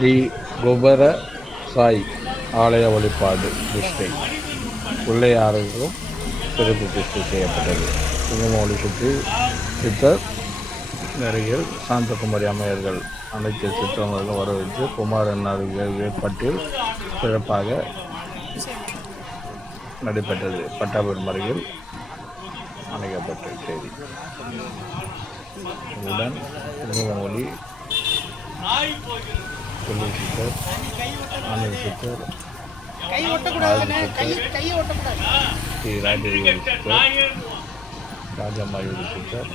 ஸ்ரீ குபர சாய் ஆலய வழிபாடு திருஷ்டை பிள்ளையாருக்கும் சிறப்பு திருஷ்டி செய்யப்பட்டது. குங்குமொழி சுற்றி சித்தர் நடிகர் சாந்தகுமாரி அம்மையர்கள் அனைத்து சிற்றவர்களும் வரவேற்று குமாரன் ஏற்பாட்டில் சிறப்பாக நடைபெற்றது. பட்டாபுரம் அருகில் அணைக்கப்பட்ட செய்தி. உடன் குங்குமொழி சொல்லி சித்தர் ஆனந்த் சித்தர் ஸ்ரீ ராஜயோகி சித்தர் ராஜம்மா யோகி சித்தர்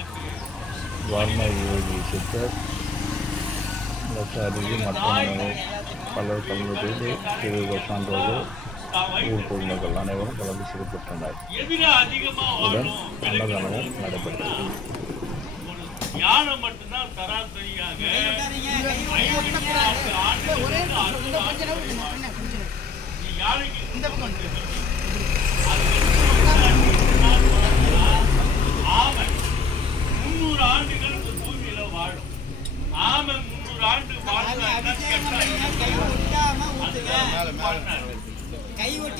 வர்ண யோகி சித்தர் லட்சாதிபதி மற்றும் பலர் கலந்து கொண்டு திரு சான்றோர்கள் ஊர் பொதுமக்கள் அனைவரும் கலந்து சிறப்பிட்டனர் உடன் அன்னதானமும் நடைபெற்றது. ஞானம் மட்டும்தான் சராசரியாக யானைக்கு இந்த பக்கம். ஆமை முன்னூறு ஆண்டுகள் இந்த பூமியில வாழும் ஆமை முன்னூறு ஆண்டு வாழ்ந்தா என்ன கெட்டா? பண்ணாரு. கை கூட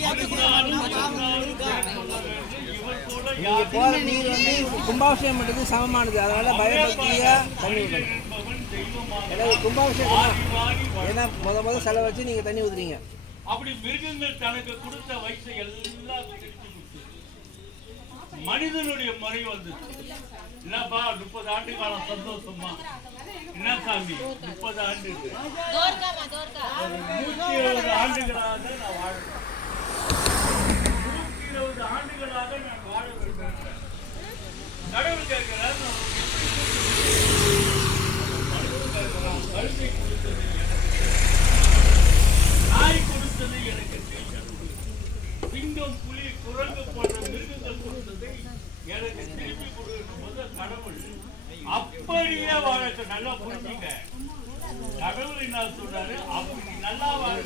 நீங்க போற நீர் வந்து கும்பாபிஷேகம் பண்றது சமமானது. அதனால பயபக்தியா தண்ணி ஊற்றணும் எனக்கு கும்பாபிஷேகம் ஏன்னா முத முத செலவு வச்சு நீங்க தண்ணி ஊத்துறீங்க. அப்படி மிருகங்கள் தனக்கு கொடுத்த வயசை எல்லாம் மனிதனுடைய முறை வந்தது. என்னப்பா முப்பது ஆண்டு காலம் சந்தோஷமா? என்ன சாமி முப்பது ஆண்டு. இருக்கு. நூத்தி இருபது ஆண்டுகளாக நான் வாழ்றேன் நூத்தி இருபது ஆண்டுகளாக நான் வாழ வேண்டும் கடவுள் கேட்கிறார் நான் கடவுள் கேட்கிறான், கருத்தை கொடுத்தது எனக்கு நாய் கொடுத்தது எனக்கு தெரியாது. சிங்கம் புலி குரங்கு போன்ற மிருகங்கள் கொடுத்ததை எனக்கு திருப்பி கொடுக்கணும் போது கடவுள் அப்படியே வாழ நல்லா புரிஞ்சுங்க. கடவுள் என்ன சொல்றாரு? அப்படி நல்லா வாழ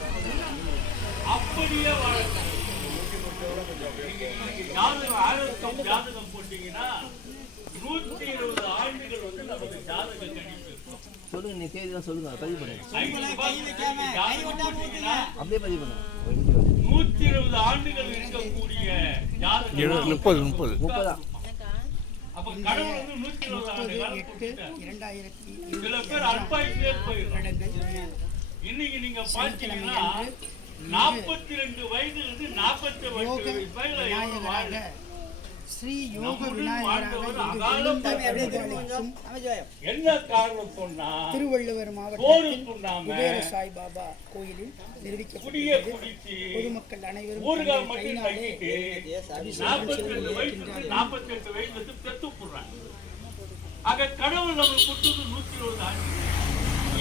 அப்படியே வாழ ஜாதகம் ஆயிரத்தம் ஜாதகம் போட்டீங்கன்னா நூத்தி இருபது ஆண்டுகள் வந்து நமக்கு ஜாதகம் கணிப்பு. சொல்லுங்க நீ தான் சொல்லுங்க. பதிவு பண்ணுங்க. அப்படியே பதிவு பண்ணுங்க. நூத்தி இருபது ஆண்டுகள் இருக்கக்கூடிய முப்பது முப்பது. முப்பதா அப்ப கடவுள் வந்து நூத்தி இருபது ஆண்டு காலம் கொடுத்துட்டாரு. இரண்டாயிரத்தி சில பேர் அல்பாயுசிலே போயிடும் இன்னைக்கு நீங்க பாத்தீங்கன்னா நாற்பத்தி ரெண்டு வயதுல இருந்து நாற்பத்தி எட்டு வயதுல ஸ்ரீ யோக என்ன காரணம் சொன்னா திருவள்ளுவர் மாவட்டத்தில் குபேர சாய்பாபா கோயிலில் குடிச்சு பொதுமக்கள் அனைவரும் ஆக கடவுள் நம்ம கொடுத்தது நூத்தி இருபது ஆண்டு.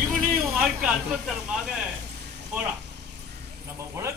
இவனையும் வாழ்க்கை அற்பத்தரமாக போறான். நம்ம உலக